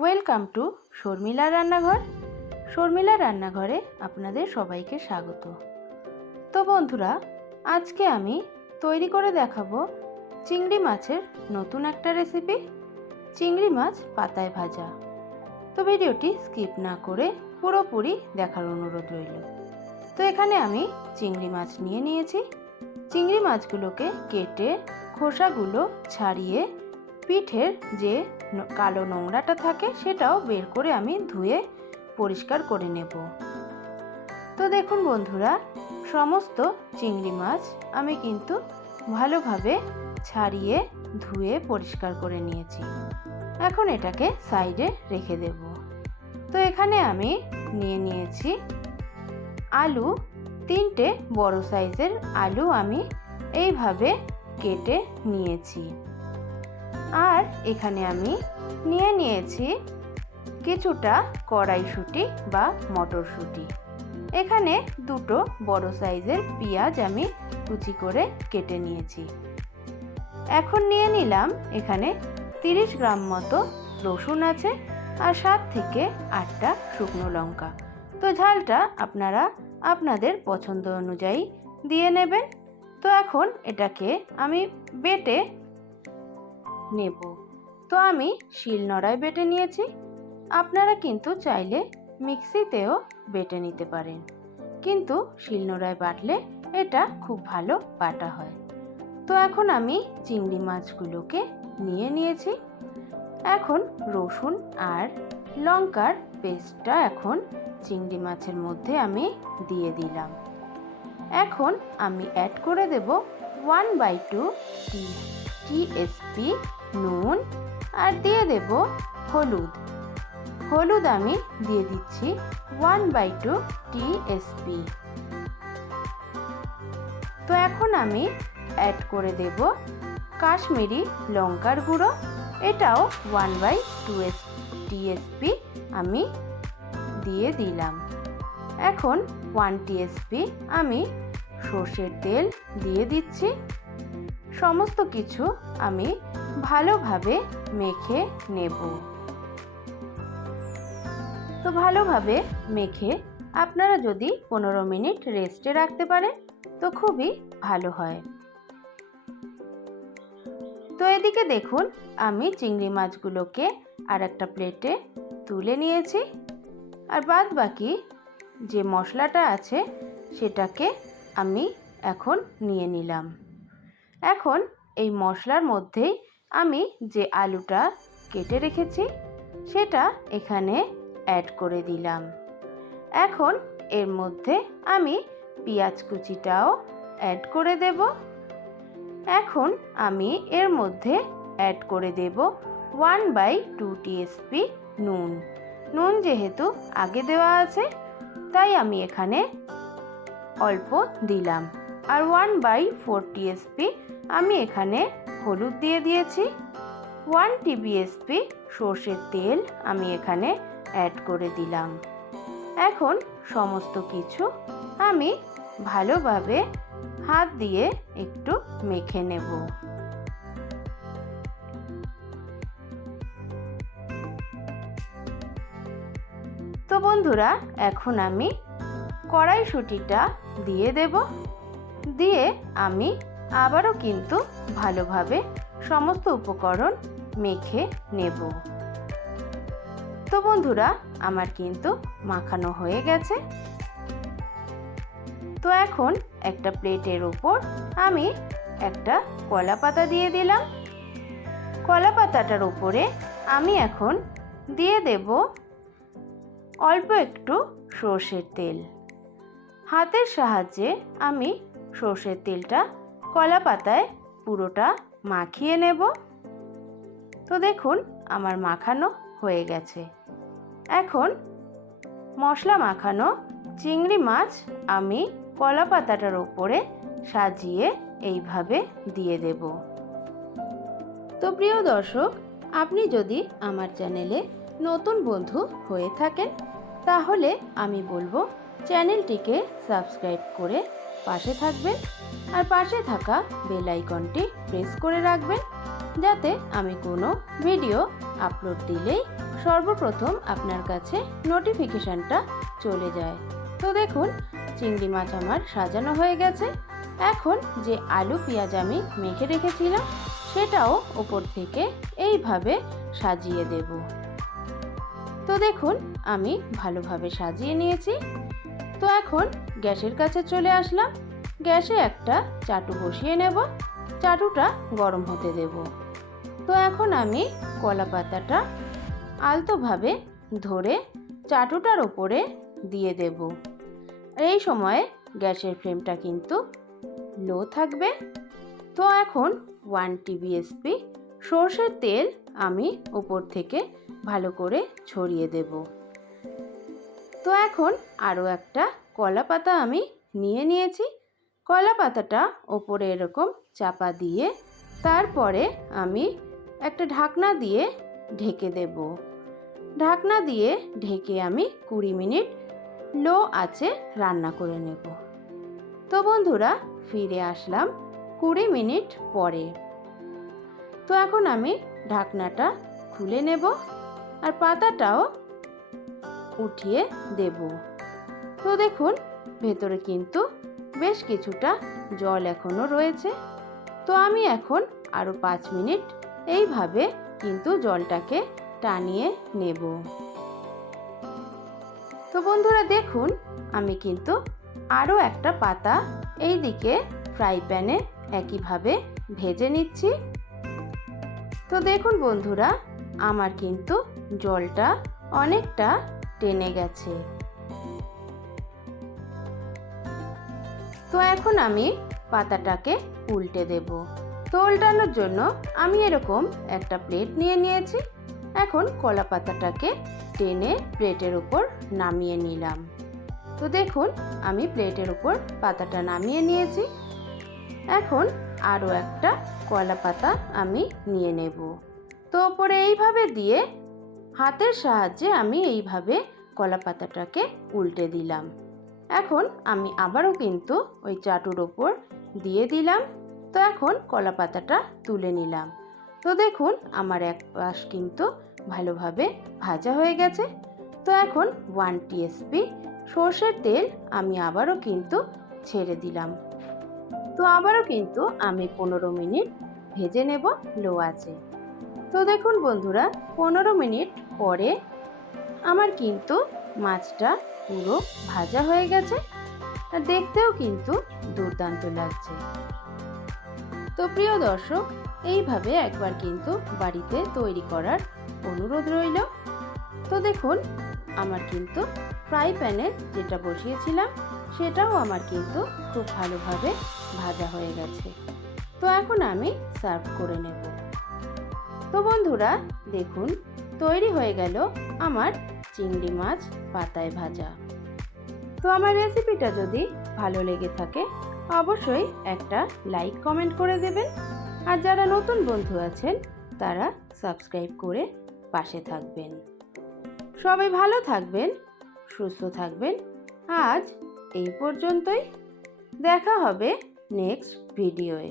Welcome to Sharmila রান্নাঘর। শর্মিলা রান্নাঘরে আপনাদের সবাইকে স্বাগত। তো বন্ধুরা, আজকে আমি তৈরি করে দেখাবো চিংড়ি মাছের নতুন একটা রেসিপি, চিংড়ি মাছ পাতায় ভাজা। তো ভিডিওটি স্কিপ না করে পুরোপুরি দেখার অনুরোধ রইল। তো এখানে আমি চিংড়ি মাছ নিয়ে নিয়েছি। চিংড়ি মাছগুলোকে কেটে খোসাগুলো ছাড়িয়ে পিঠের যে কালো নোংরাটা থাকে সেটাও বের করে আমি ধুয়ে পরিষ্কার করে নেব। তো দেখুন বন্ধুরা, সমস্ত চিংড়ি মাছ আমি কিন্তু ভালোভাবে ছাড়িয়ে ধুয়ে পরিষ্কার করে নিয়েছি। এখন এটাকে সাইডে রেখে দেব। তো এখানে আমি নিয়ে নিয়েছি আলু, 3টে বড় সাইজের আলু আমি এইভাবে কেটে নিয়েছি। আর এখানে আমি নিয়ে নিয়েছি কিছুটা কড়াইশুঁটি বা মটরশুঁটি। এখানে 2টো বড় সাইজের পেঁয়াজ আমি কুচি করে কেটে নিয়েছি। এখন নিয়ে নিলাম এখানে 30 গ্রাম মতো রসুন আছে আর 7 থেকে 8টা শুকনো লঙ্কা। তো ঝালটা আপনারা আপনাদের পছন্দ অনুযায়ী দিয়ে নেবেন। তো এখন এটাকে আমি বেটে নেব। তো আমি শিলনোড়ায় বেটে নিয়েছি। আপনারা কিন্তু চাইলে মিক্সিতেও বেটে নিতে পারেন, কিন্তু শিলনোড়ায় বাটলে এটা খুব ভালো বাটা হয়। তো এখন আমি চিংড়ি মাছগুলোকে নিয়ে নিয়েছি। এখন রসুন আর লঙ্কার পেস্টটা এখন চিংড়ি মাছের মধ্যে আমি দিয়ে দিলাম। এখন আমি অ্যাড করে দেব 1/2 টিএসপি নুন আর দিয়ে দেব হলুদ আমি দিয়ে দিচ্ছি 1/2 টিএসপি। তো এখন আমি অ্যাড করে দেব কাশ্মীরি লঙ্কার গুঁড়ো, এটাও 1/2 টিএসপি আমি দিয়ে দিলাম। এখন 1 টিএসপি আমি সর্ষের তেল দিয়ে দিচ্ছি। সমস্ত কিছু আমি ভালোভাবে মেখে নেব। তো ভালোভাবে মেখে আপনারা যদি 15 মিনিট রেস্টে রাখতে পারেন তো খুবই ভালো হয়। তো এদিকে দেখুন, আমি চিংড়ি মাছগুলোকে আর একটা প্লেটে তুলে নিয়েছি। আর বাদ বাকি যে মশলাটা আছে সেটাকে আমি এখন নিয়ে নিলাম। এখন এই মশলার মধ্যেই আমি যে আলুটা কেটে রেখেছি সেটা এখানে অ্যাড করে দিলাম। এখন এর মধ্যে আমি পেঁয়াজ কুচিটাও অ্যাড করে দেব। এখন আমি এর মধ্যে অ্যাড করে দেব 1/2 টিএসপি নুন যেহেতু আগে দেওয়া আছে তাই আমি এখানে অল্প দিলাম। আর 1/4 টিএসপি আমি এখানে হলুদ দিয়ে দিয়েছি। 1 টিবিএসপি সর্ষের তেল আমি এখানে অ্যাড করে দিলাম। এখন সমস্ত কিছু আমি ভালোভাবে হাত দিয়ে একটু মেখে নেব। তো বন্ধুরা, এখন আমি কড়াইশুঁটিটা দিয়ে দেব। দিয়ে আমি আবারও কিন্তু ভালোভাবে সমস্ত উপকরণ মেখে নেব। তো বন্ধুরা, আমার কিন্তু মাখানো হয়ে গেছে। তো এখন একটা প্লেটের উপর আমি একটা কলা পাতা দিয়ে দিলাম। কলা পাতাটার উপরে আমি এখন দিয়ে দেব অল্প একটু সর্ষের তেল। হাতের সাহায্যে আমি সর্ষের তেলটা কলা পাতায় পুরোটা মাখিয়ে নেব। তো দেখুন, আমার মাখানো হয়ে গেছে। এখন মশলা মাখানো চিংড়ি মাছ আমি কলা পাতাটার উপরে সাজিয়ে এইভাবে দিয়ে দেব। তো প্রিয় দর্শক, আপনি যদি আমার চ্যানেলে নতুন বন্ধু হয়ে থাকেন তাহলে আমি বলবো চ্যানেলটিকে সাবস্ক্রাইব করে পাশে থাকবেন আর পাশে থাকা বেল আইকনটি প্রেস করে রাখবেন যাতে আমি কোনো ভিডিও আপলোড দিলেই সর্বপ্রথম আপনার কাছে নোটিফিকেশানটা চলে যায়। তো দেখুন চিংড়ি মাছ আমার সাজানো হয়ে গেছে। এখন যে আলু পেঁয়াজ আমি মেখে রেখেছিলাম সেটাও ওপর থেকে এইভাবে সাজিয়ে দেব। তো দেখুন আমি ভালোভাবে সাজিয়ে নিয়েছি। তো এখন গ্যাসের কাছে চলে আসলাম। গ্যাসে একটা চাটু বসিয়ে নেব, চাটুটা গরম হতে দেব। তো এখন আমি কলা পাতাটা আলতোভাবে ধরে চাটুটার ওপরে দিয়ে দেব। এই সময়ে গ্যাসের ফ্লেমটা কিন্তু লো থাকবে। তো এখন 1 TBSP সর্ষের তেল আমি উপর থেকে ভালো করে ছড়িয়ে দেব। তো এখন আরও একটা কলা পাতা আমি নিয়েছি। কলা পাতাটা ওপরে এরকম চাপা দিয়ে তারপরে আমি একটা ঢাকনা দিয়ে ঢেকে দেব। ঢাকনা দিয়ে ঢেকে আমি 20 মিনিট লো আঁচে রান্না করে নেব। তো বন্ধুরা ফিরে আসলাম 20 মিনিট পরে। তো এখন আমি ঢাকনাটা খুলে নেব আর পাতাটাও উঠিয়ে দেব। তো দেখুন ভেতরে কিন্তু বেশ কিছুটা জল এখনো রয়েছে। তো আমি এখন আরও 5 মিনিট এইভাবে কিন্তু জলটাকে টানিয়ে নেব। তো বন্ধুরা দেখুন আমি কিন্তু আরও একটা পাতা এই দিকে ফ্রাই প্যানে একইভাবে ভেজে নিচ্ছি। তো দেখুন বন্ধুরা আমার কিন্তু জলটা অনেকটা টেনে গেছে। তো এখন আমি পাতাটাকে উল্টে দেব। তো উল্টানোর জন্য আমি এরকম একটা প্লেট নিয়েছি। এখন কলা পাতাটাকে টেনে প্লেটের উপর নামিয়ে নিলাম। তো দেখুন আমি প্লেটের উপর পাতাটা নামিয়ে নিয়েছি। এখন আরও একটা কলা পাতা আমি নিয়ে নেব। তো ওপরে এইভাবে দিয়ে হাতের সাহায্যে আমি এইভাবে কলা পাতাটাকে উল্টে দিলাম। এখন আমি আবারও কিন্তু ওই চাটুর ওপর দিয়ে দিলাম। তো এখন কলা পাতাটা তুলে নিলাম। তো দেখুন আমার এক পাশ কিন্তু ভালোভাবে ভাজা হয়ে গেছে। তো এখন 1 TSP সর্ষের তেল আমি আবারও কিন্তু ছেড়ে দিলাম। তো আবারও কিন্তু আমি 15 মিনিট ভেজে নেব লো আঁচে। তো দেখুন বন্ধুরা 15 মিনিট পরে আমার কিন্তু মাছটা পুরো ভাজা হয়ে গেছে আর দেখতেও কিন্তু দুর্দান্ত লাগছে। তো প্রিয় দর্শক এইভাবে একবার কিন্তু বাড়িতে তৈরি করার অনুরোধ রইল। তো দেখুন আমার কিন্তু ফ্রাই প্যানে যেটা বসিয়েছিলাম সেটাও আমার কিন্তু খুব ভালোভাবে ভাজা হয়ে গেছে। তো এখন আমি সার্ভ করে নেব। তো বন্ধুরা দেখুন তৈরি হয়ে গেল আমার চিংড়ি মাছ পাতায় ভাজা। তো আমার রেসিপিটা যদি ভালো লেগে থাকে অবশ্যই একটা লাইক কমেন্ট করে দেবেন। আর যারা নতুন বন্ধু আছেন তারা সাবস্ক্রাইব করে পাশে থাকবেন। সবাই ভালো থাকবেন, সুস্থ থাকবেন। আজ এই পর্যন্তই। দেখা হবে নেক্সট ভিডিওয়ে।